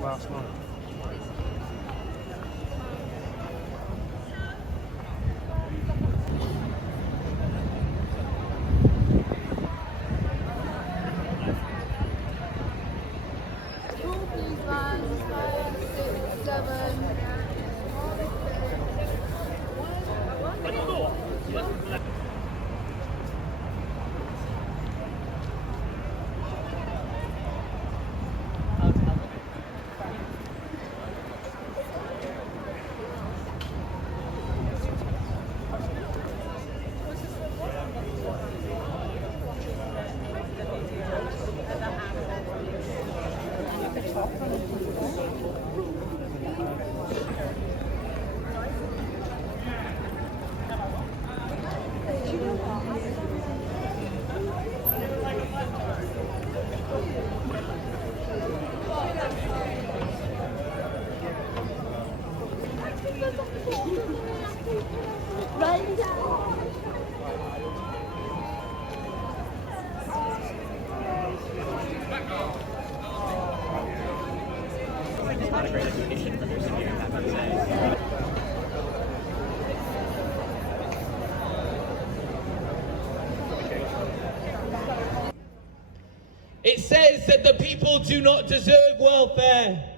Last night. Not a great education for nursing here, I have to say. It says that the people do not deserve welfare.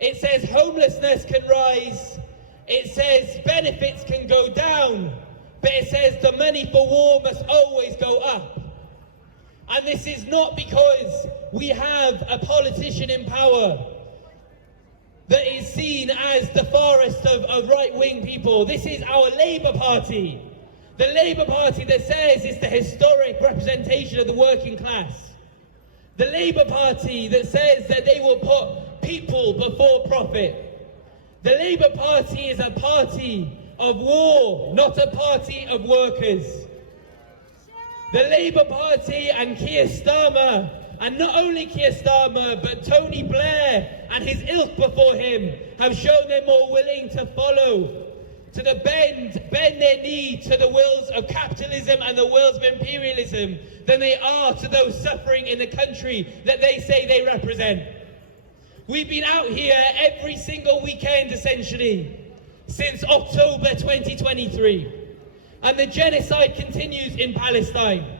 It says homelessness can rise. It says benefits can go down. But it says the money for war must always go up. And this is not because we have a politician in power that is seen as the forest of right-wing people. This is our Labour Party. The Labour Party that says it's the historic representation of the working class. The Labour Party that says that they will put people before profit. The Labour Party is a party of war, not a party of workers. The Labour Party and Keir Starmer, and not only Keir Starmer, but Tony Blair and his ilk before him, have shown they're more willing to follow, to bend their knee to the wills of capitalism and the wills of imperialism than they are to those suffering in the country that they say they represent. We've been out here every single weekend, essentially, since October 2023. And the genocide continues in Palestine.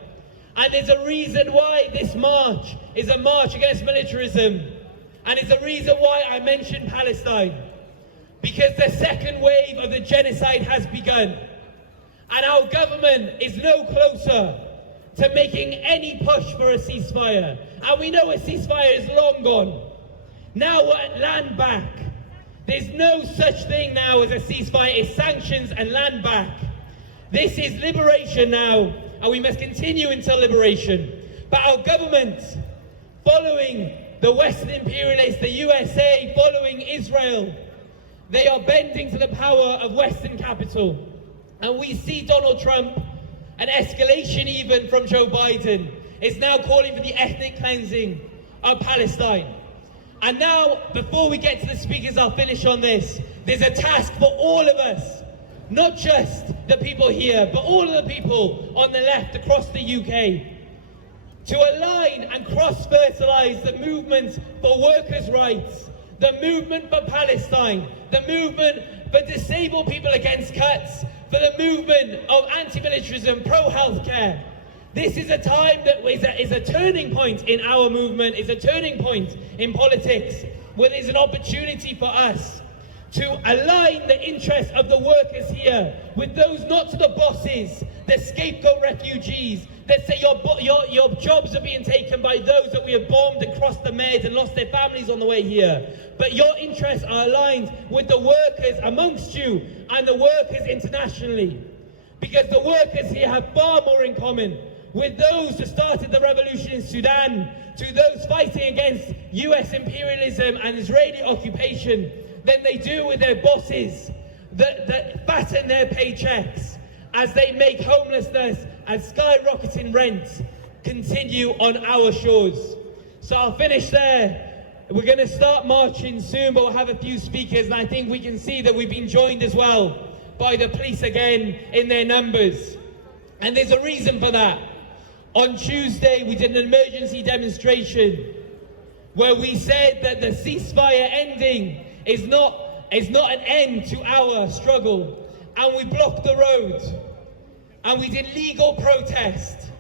And there's a reason why this march is a march against militarism. And it's a reason why I mentioned Palestine. Because the second wave of the genocide has begun. And our government is no closer to making any push for a ceasefire. And we know a ceasefire is long gone. Now we're at land back. There's no such thing now as a ceasefire. It's sanctions and land back. This is liberation now, and we must continue until liberation. But our government, following the Western imperialists, the USA, following Israel, they are bending to the power of Western capital. And we see Donald Trump, an escalation even from Joe Biden, is now calling for the ethnic cleansing of Palestine. And now, before we get to the speakers, I'll finish on this. There's a task for all of us, not just the people here, but all of the people on the left across the UK, to align and cross-fertilise the movement for workers' rights, the movement for Palestine, the movement for disabled people against cuts, for the movement of anti-militarism, pro-healthcare. This is a time that is a turning point in our movement, is a turning point in politics, where there's an opportunity for us to align the interests of the workers here with those not to the bosses, the scapegoat refugees that say your jobs are being taken by those that we have bombed and crossed the Med and lost their families on the way here. But your interests are aligned with the workers amongst you and the workers internationally. Because the workers here have far more in common with those that started the revolution in Sudan, to those fighting against US imperialism and Israeli occupation, than they do with their bosses that fatten their paychecks as they make homelessness and skyrocketing rent continue on our shores. So I'll finish there. We're going to start marching soon, but we'll have a few speakers, and I think we can see that we've been joined as well by the police again in their numbers. And there's a reason for that. On Tuesday, we did an emergency demonstration where we said that the ceasefire ending is not an end to our struggle. And we blocked the road. And we did legal protest.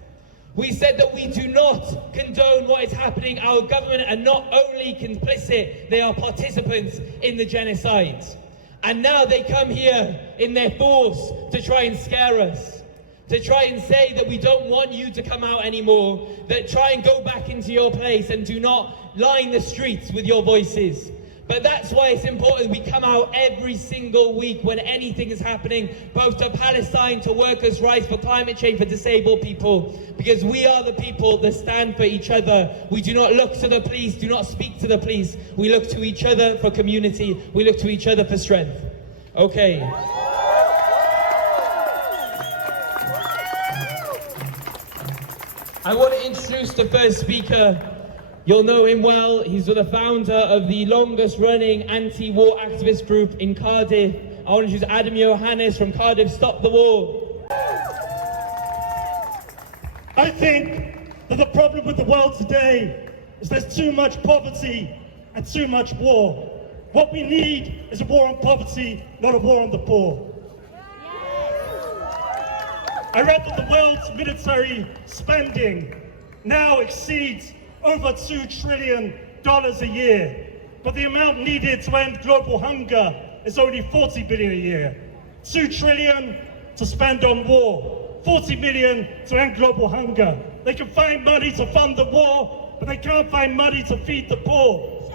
We said that we do not condone what is happening. Our government are not only complicit, they are participants in the genocide. And now they come here in their force to try and scare us, to try and say that we don't want you to come out anymore, that try and go back into your place and do not line the streets with your voices. But that's why it's important we come out every single week when anything is happening, both to Palestine, to workers' rights, for climate change, for disabled people, because we are the people that stand for each other. We do not look to the police, do not speak to the police. We look to each other for community. We look to each other for strength. Okay. I want to introduce the first speaker. You'll know him well. He's the founder of the longest running anti-war activist group in Cardiff. I want to introduce Adam Johannes from Cardiff Stop the War. I think that the problem with the world today is there's too much poverty and too much war. What we need is a war on poverty, not a war on the poor. I read that the world's military spending now exceeds over $2 trillion a year, but the amount needed to end global hunger is only 40 billion a year. 2 trillion to spend on war, 40 million to end global hunger. They can find money to fund the war, but they can't find money to feed the poor.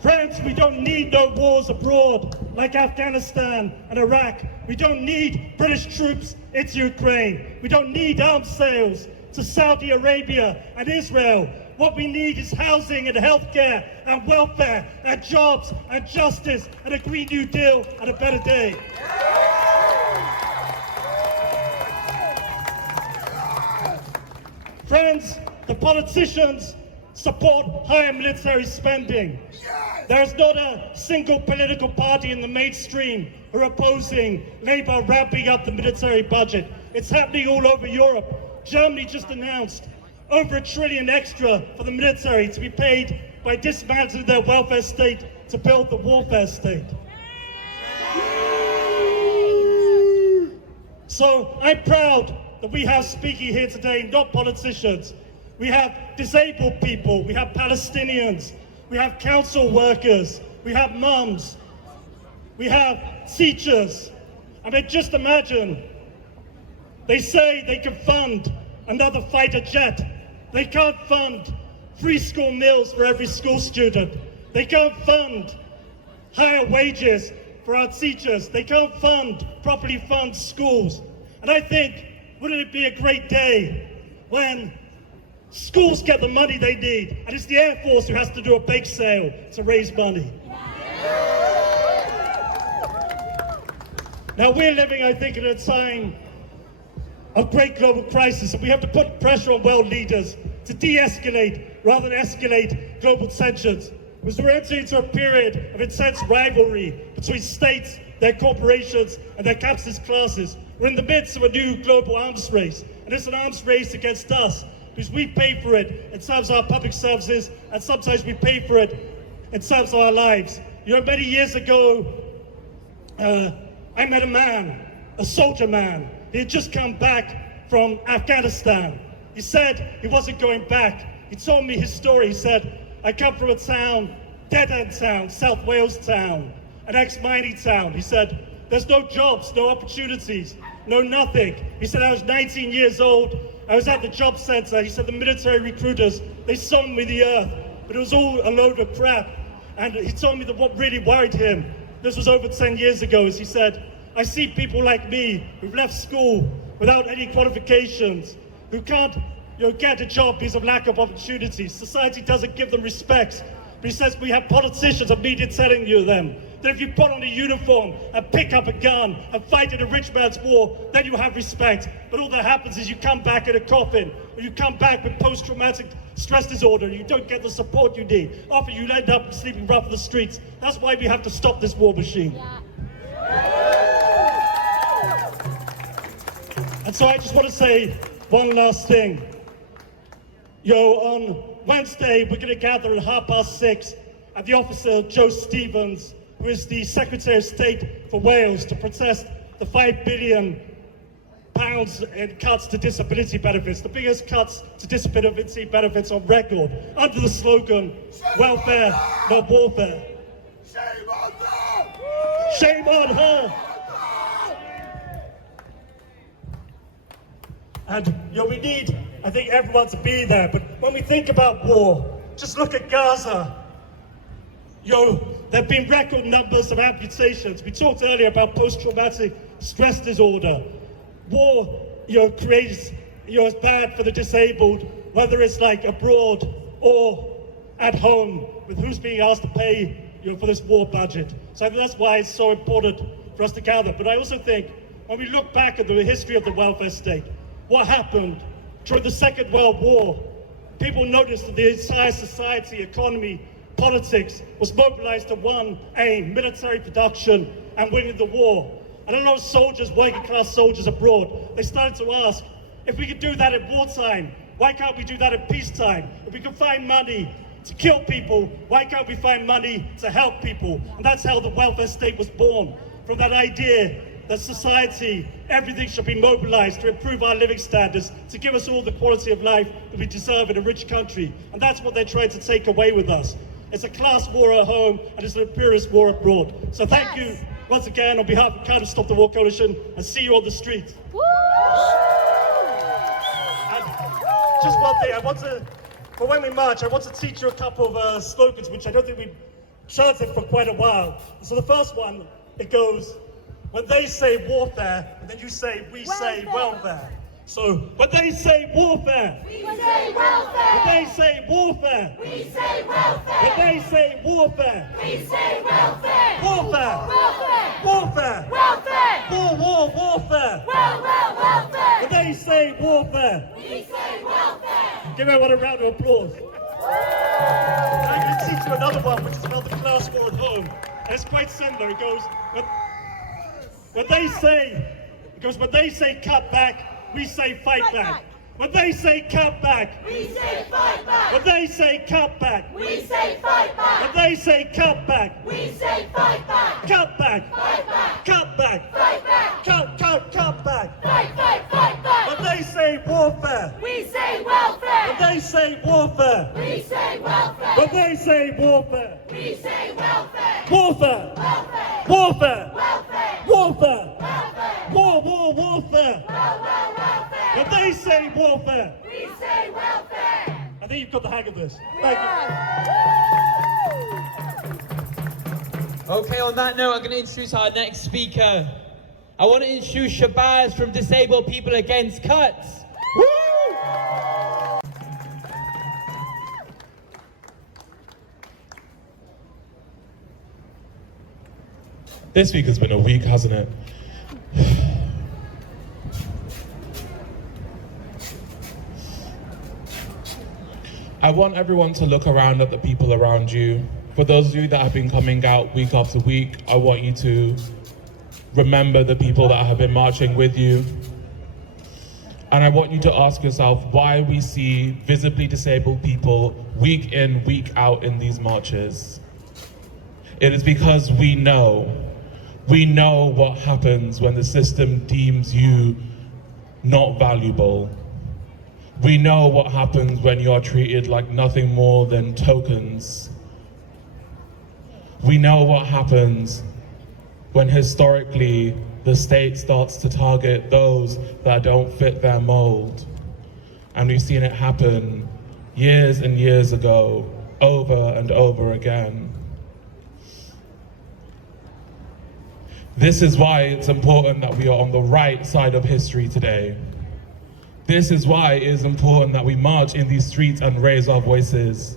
Friends, we don't need no wars abroad like Afghanistan and Iraq. We don't need British troops into Ukraine. We don't need arms sales to Saudi Arabia and Israel. What we need is housing and healthcare and welfare and jobs and justice and a Green New Deal and a better day. Friends, the politicians support higher military spending. There is not a single political party in the mainstream who are opposing Labour ramping up the military budget. It's happening all over Europe. Germany just announced over $1 trillion extra for the military to be paid by dismantling their welfare state to build the warfare state. So I'm proud that we have speaking here today, not politicians. We have disabled people, we have Palestinians, we have council workers, we have mums, we have teachers. I mean, just imagine, they say they can fund another fighter jet. They can't fund free school meals for every school student. They can't fund higher wages for our teachers. They can't properly fund schools. And I think, wouldn't it be a great day when schools get the money they need, and it's the Air Force who has to do a bake sale to raise money. Now we're living, I think, in a time of great global crisis, and we have to put pressure on world leaders to de-escalate rather than escalate global tensions. Because we're entering into a period of intense rivalry between states, their corporations, and their capitalist classes. We're in the midst of a new global arms race, and it's an arms race against us, because we pay for it in terms of our public services, and sometimes we pay for it in terms of our lives. You know, many years ago, I met a man, a soldier man. He had just come back from Afghanistan. He said he wasn't going back. He told me his story. He said, I come from a town, dead-end town, South Wales town, an ex-mining town. He said, there's no jobs, no opportunities, no nothing. He said, I was 19 years old. I was at the job center. He said, the military recruiters, they sold me the earth, but it was all a load of crap. And he told me that what really worried him, this was over 10 years ago, is he said, I see people like me who've left school without any qualifications, who can't get a job because of lack of opportunities. Society doesn't give them respect. But he says we have politicians and media telling you them that if you put on a uniform and pick up a gun and fight in a rich man's war, then you have respect. But all that happens is you come back in a coffin, or you come back with post-traumatic stress disorder, and you don't get the support you need. Often you end up sleeping rough on the streets. That's why we have to stop this war machine. And so I just want to say one last thing. On Wednesday, we're going to gather at 6:30 at the office of Joe Stevens, who is the Secretary of State for Wales, to protest the £5 billion in cuts to disability benefits, the biggest cuts to disability benefits on record, under the slogan, welfare, not warfare. Shame on her! Shame on her! And we need, I think, everyone to be there. But when we think about war, just look at Gaza. There have been record numbers of amputations. We talked earlier about post-traumatic stress disorder. War, creates, is bad for the disabled, whether it's like abroad or at home, with who's being asked to pay, for this war budget. So I think that's why it's so important for us to gather. But I also think, when we look back at the history of the welfare state, what happened during the Second World War, people noticed that the entire society, economy, politics was mobilized to one aim: military production and winning the war. And a lot of soldiers, working class soldiers abroad, they started to ask, if we could do that in wartime, why can't we do that in peacetime? If we can find money to kill people, why can't we find money to help people? And that's how the welfare state was born, from that idea that society, everything should be mobilized to improve our living standards, to give us all the quality of life that we deserve in a rich country. And that's what they're trying to take away with us. It's a class war at home, and it's an imperialist war abroad. So thank you once again on behalf of Cardiff Stop the War Coalition, and see you on the street. Woo! And just one thing, for when we march, I want to teach you a couple of slogans, which I don't think we've chanted for quite a while. So the first one, it goes, when they say warfare, and then you say, we say welfare. So, when they say warfare, We say welfare! when they say warfare, We say welfare! when they say warfare, We say welfare! warfare, Welfare! warfare, Welfare! warfare. Welfare! When they say warfare, We say welfare! give everyone a round of applause. I'm going to teach you another one, which is about the class war at home. And it's quite similar. It goes, when they say cut back, we say fight back. When they say cut back, We say fight back! when they say cut back, We say fight back! when they say cut back, We say fight back! cut back, Fight back! cut back, Fight back! cut back. Fight back! When they say warfare, We say welfare! when they say warfare, We say welfare! when they say warfare, We say welfare! warfare, Welfare! warfare, Welfare! warfare, Welfare! warfare. Welfare! When they say warfare, We say welfare! I think you've got the hang of this. Thank you. Okay, on that note, I'm going to introduce our next speaker. I want to introduce Shabazz from Disabled People Against Cuts. Woo! This week has been a week, hasn't it? I want everyone to look around at the people around you. For those of you that have been coming out week after week, I want you to remember the people that have been marching with you. And I want you to ask yourself why we see visibly disabled people week in, week out in these marches. It is because we know what happens when the system deems you not valuable. We know what happens when you are treated like nothing more than tokens. We know what happens when historically the state starts to target those that don't fit their mold. And we've seen it happen years and years ago, over and over again. This is why it's important that we are on the right side of history today. This is why it is important that we march in these streets and raise our voices.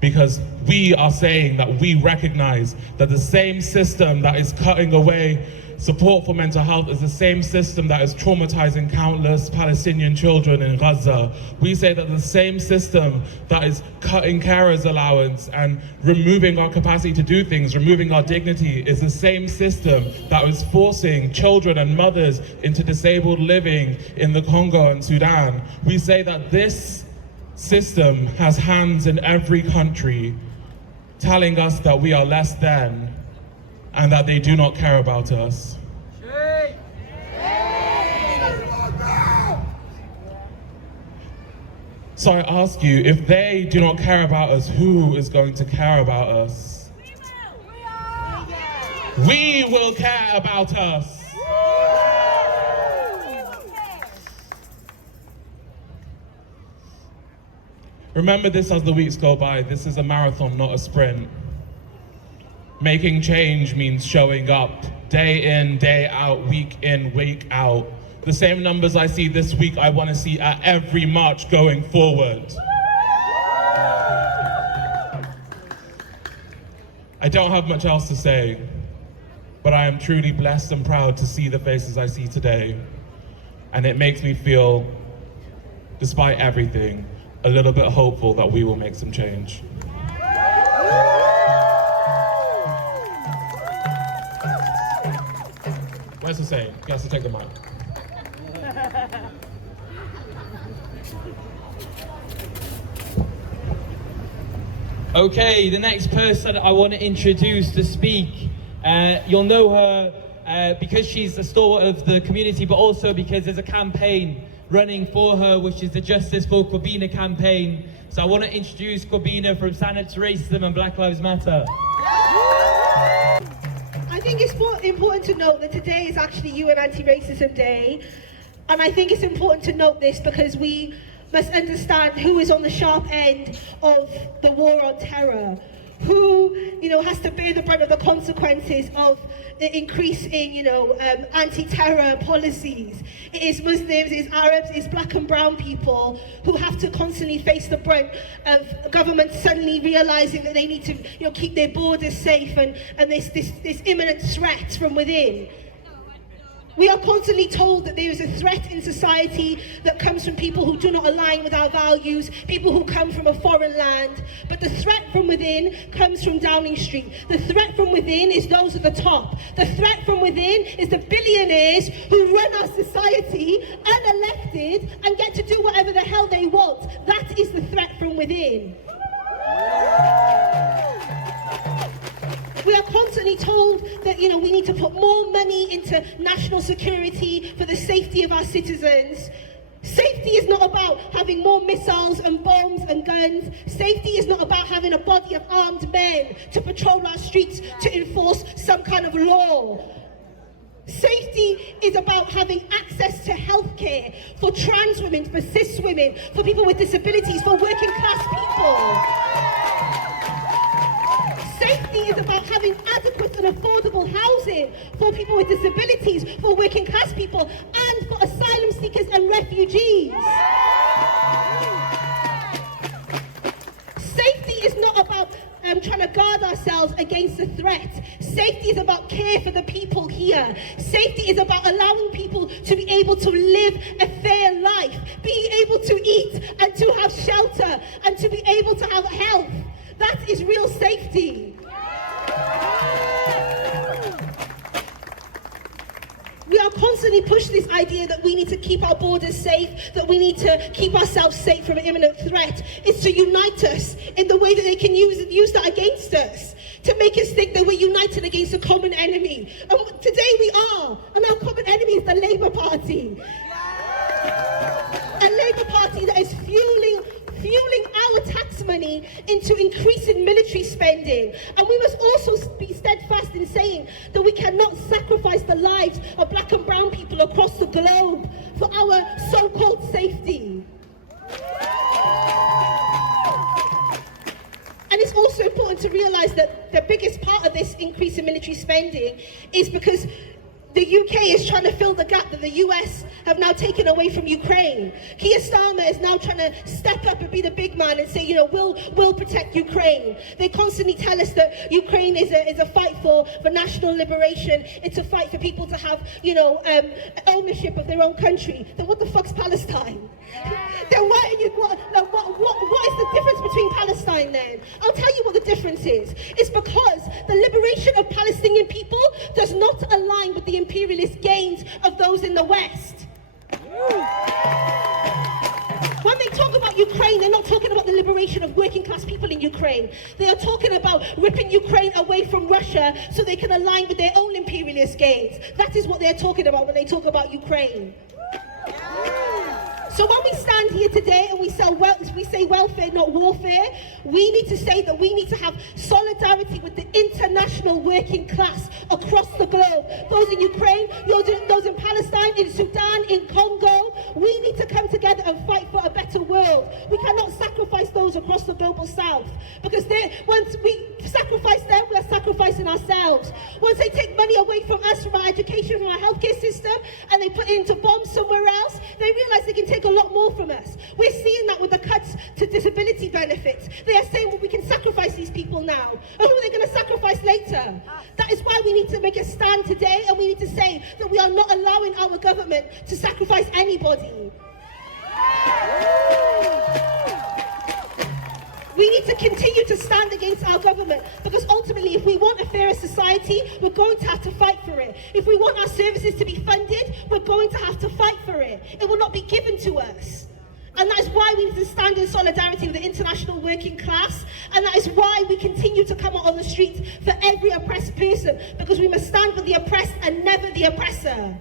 Because we are saying that we recognize that the same system that is cutting away support for mental health is the same system that is traumatizing countless Palestinian children in Gaza. We say that the same system that is cutting carers' allowance and removing our capacity to do things, removing our dignity, is the same system that is forcing children and mothers into disabled living in the Congo and Sudan. We say that this system has hands in every country telling us that we are less than and that they do not care about us. So I ask you, if they do not care about us, who is going to care about us? We will care about us. Remember this as the weeks go by. This is a marathon, not a sprint. Making change means showing up day in, day out, week in, week out. The same numbers I see this week, I want to see at every march going forward. I don't have much else to say, but I am truly blessed and proud to see the faces I see today. And it makes me feel, despite everything, a little bit hopeful that we will make some change. Where's Hussein? He has to take the mic. Okay, the next person I want to introduce to speak, you'll know her because she's a stalwart of the community, but also because there's a campaign running for her, which is the Justice for Kwabena campaign. So I want to introduce Kwabena from Stand Up to Racism and Black Lives Matter. I think it's important to note that today is actually UN Anti-Racism Day. And I think it's important to note this because we must understand who is on the sharp end of the war on terror. Who, has to bear the brunt of the consequences of the increase in, anti-terror policies. It is Muslims, it is Arabs, it is black and brown people who have to constantly face the brunt of governments suddenly realizing that they need to, keep their borders safe and this imminent threat from within. We are constantly told that there is a threat in society that comes from people who do not align with our values, people who come from a foreign land. But the threat from within comes from Downing Street. The threat from within is those at the top. The threat from within is the billionaires who run our society, unelected, and get to do whatever the hell they want. That is the threat from within. We are constantly told that, we need to put more money into national security for the safety of our citizens. Safety is not about having more missiles and bombs and guns. Safety is not about having a body of armed men to patrol our streets to enforce some kind of law. Safety is about having access to healthcare for trans women, for cis women, for people with disabilities, for working class people. Safety is about having adequate and affordable housing for people with disabilities, for working class people, and for asylum seekers and refugees. Safety is not about trying to guard ourselves against a threat. Safety is about care for the people here. Safety is about allowing people to be able to live a fair life, being able to eat and to have shelter and to be able to have health. That is real safety. We are constantly pushing this idea that we need to keep our borders safe, that we need to keep ourselves safe from an imminent threat. It's to unite us in the way that they can use that against us, to make us think that we're united against a common enemy. And today we are, and our common enemy is the Labour Party. A Labour Party that is fueling our tax money into increasing military spending. And we must also be steadfast in saying that we cannot sacrifice the lives of black and brown people across the globe for our so-called safety. And it's also important to realise that the biggest part of this increase in military spending is because the UK is trying to fill the gap that the US have now taken away from Ukraine. Keir Starmer is now trying to step up and be the big man and say, we'll protect Ukraine. They constantly tell us that Ukraine is a fight for national liberation. It's a fight for people to have, ownership of their own country. Then what the fuck's Palestine? Then what is the difference between Palestine then? I'll tell you what the difference is. It's because the liberation of Palestinian people does not align with the imperialist gains of those in the West. When they talk about Ukraine, they're not talking about the liberation of working class people in Ukraine. They are talking about ripping Ukraine away from Russia so they can align with their own imperialist gains. That is what they're talking about when they talk about Ukraine. So when we stand here today and we say welfare, not warfare, we need to say that we need to have solidarity with the international working class across the globe. Those in Ukraine, those in Palestine, in Sudan, in Congo. We need to come together and fight for a better world. We cannot sacrifice those across the global south, because once we sacrifice them, we are sacrificing ourselves. Once they take money away from us, from our education, from our healthcare system, and they put it into bombs somewhere else, they realize they can take a lot more from us. We're seeing that with the cuts to disability benefits. They are saying, well, we can sacrifice these people now. And who are they going to sacrifice later? That is why we need to make a stand today, and we need to say that we are not allowing our government to sacrifice anybody. We need to continue to stand against our government, because ultimately, if we want a fairer society, we're going to have to fight for it. If we want our services to be funded, we're going to have to fight for it. It will not be given to us. And that is why we need to stand in solidarity with the international working class. And that is why we continue to come out on the streets for every oppressed person, because we must stand with the oppressed and never the oppressor.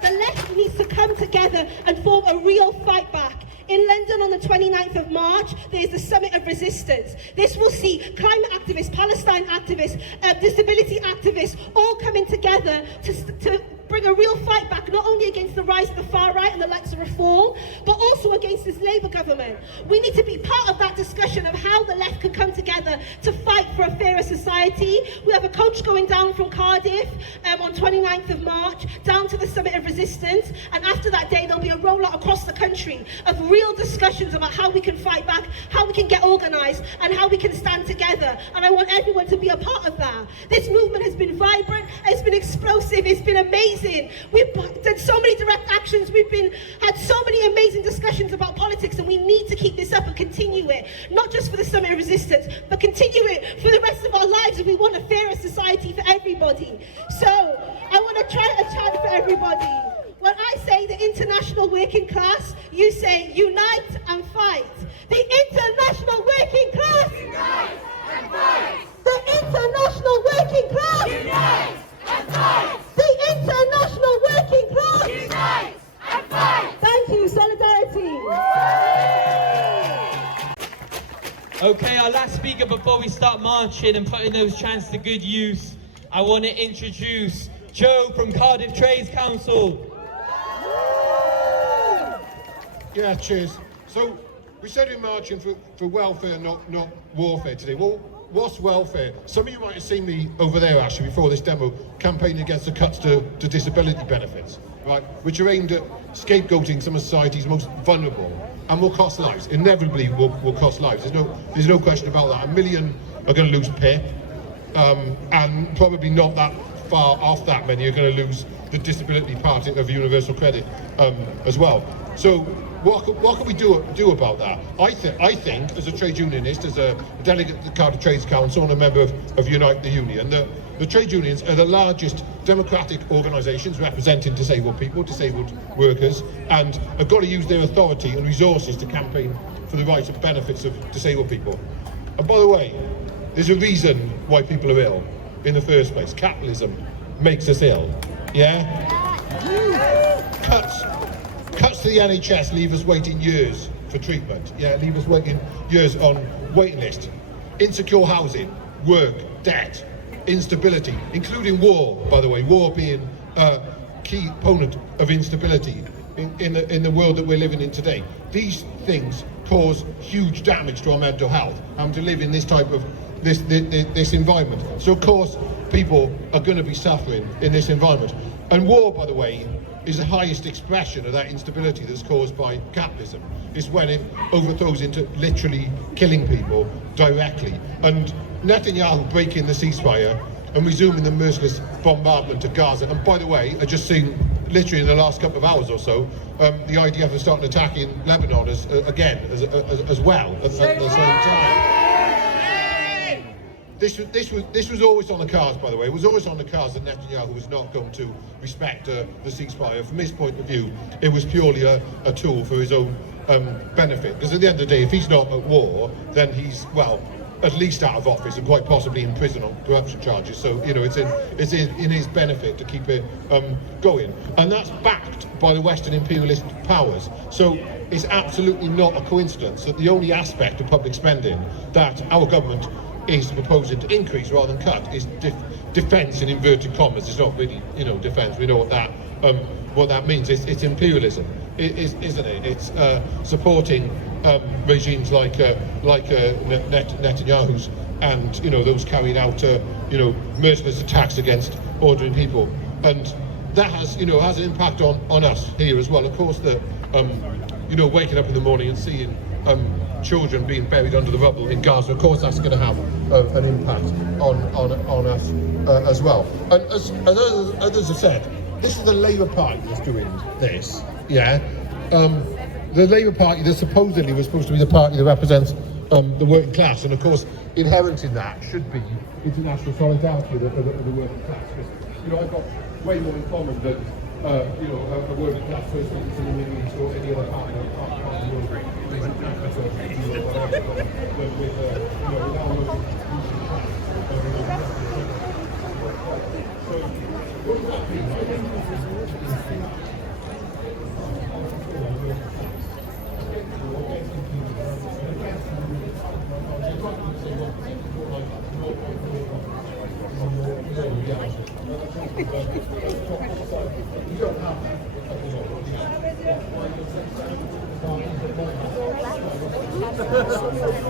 The left needs to come together and form a real fight back. In London on the 29th of March, there is the Summit of Resistance. This will see climate activists, Palestine activists, disability activists, all coming together to bring a real fight back, not only against the rise of the far right and the likes of Reform, but also against this Labour government. We need to be part of that discussion of how the left can come together to fight for a fairer society. We have a coach going down from Cardiff on 29th of March, down to the Summit of Resistance, and after that day there'll be a rollout across the country of real discussions about how we can fight back, how we can get organised, and how we can stand together. And I want everyone to be a part of that. This movement has been vibrant, it's been explosive, it's been amazing. We've done so many direct actions, we've had so many amazing discussions about politics, and we need to keep this up and continue it, not just for the Summit of Resistance, but continue it for the rest of our lives if we want a fairer society for everybody. So I want to try a chant for everybody. When I say the international working class, you say unite and fight. The international working class! Unite and fight! The international working class! Unite and fight! The international working class! Unite and fight! Thank you, solidarity! Okay, our last speaker before we start marching and putting those chants to good use, I want to introduce Joe from Cardiff Trades Council. Yeah, cheers. So we said we're marching for welfare, not warfare today. Well, what's welfare? Some of you might have seen me over there actually before this demo campaigning against the cuts to disability benefits, right? Which are aimed at scapegoating some of society's most vulnerable and will cost lives. Inevitably will cost lives. There's no question about that. 1 million are going to lose pay, and probably not that far off that many are going to lose the disability part of universal credit as well. So what can we do about that? I think, as a trade unionist, as a delegate to the Cardiff Trades Council and a member of Unite the Union, the trade unions are the largest democratic organisations representing disabled people, disabled workers, and have got to use their authority and resources to campaign for the rights and benefits of disabled people. And by the way, there's a reason why people are ill in the first place. Capitalism makes us ill. Yeah? Cuts to the NHS leave us waiting years for treatment. Yeah, leave us waiting years on waiting list. Insecure housing, work, debt, instability, including war, by the way, war being a key component of instability in the world that we're living in today. These things cause huge damage to our mental health and to live in this type of this environment. So of course people are going to be suffering in this environment. And war, by the way, is the highest expression of that instability that's caused by capitalism. It's when it overthrows into literally killing people directly. And Netanyahu breaking the ceasefire and resuming the merciless bombardment of Gaza. And by the way, I just seen literally in the last couple of hours or so, the IDF has started attacking Lebanon as well at the same time. this was always on the cards, by the way. It was always on the cards that Netanyahu was not going to respect the ceasefire. From his point of view, it was purely a tool for his own benefit. Because at the end of the day, if he's not at war, then he's, well, at least out of office and quite possibly in prison on corruption charges. So, you know, it's in his benefit to keep it going. And that's backed by the Western imperialist powers. So it's absolutely not a coincidence that the only aspect of public spending that our government is proposing to increase rather than cut is defence in inverted commas. It's not really, you know, defence. We know what that means. It's imperialism, isn't it? It's supporting regimes like Netanyahu's, and you know, those carrying out you know, merciless attacks against ordinary people, and that has, you know, has an impact on us here as well. Of course, the you know, waking up in the morning and seeing children being buried under the rubble in Gaza, of course that's going to have an impact on us as well. And as others have said, this is the Labour Party that's doing this, yeah. The Labour Party that supposedly was supposed to be the party that represents the working class, and of course inherent in that should be international solidarity of the working class. Because, you know, I've got way more in common than you know, a working class person in the Middle East or any other part of the world.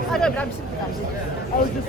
I know, but I'm sympathising. I was just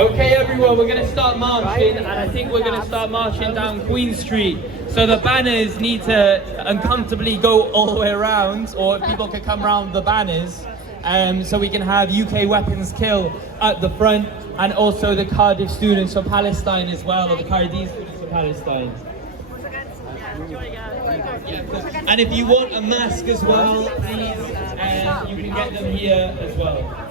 Okay, everyone, we're going to start marching, and I think we're going to start marching down Queen Street. So the banners need to uncomfortably go all the way around, or people can come around the banners, so we can have UK Weapons Kill at the front, and also the Cardiff students for Palestine as well, or the Cardiff students for Palestine. And if you want a mask as well, please, you can get them here as well.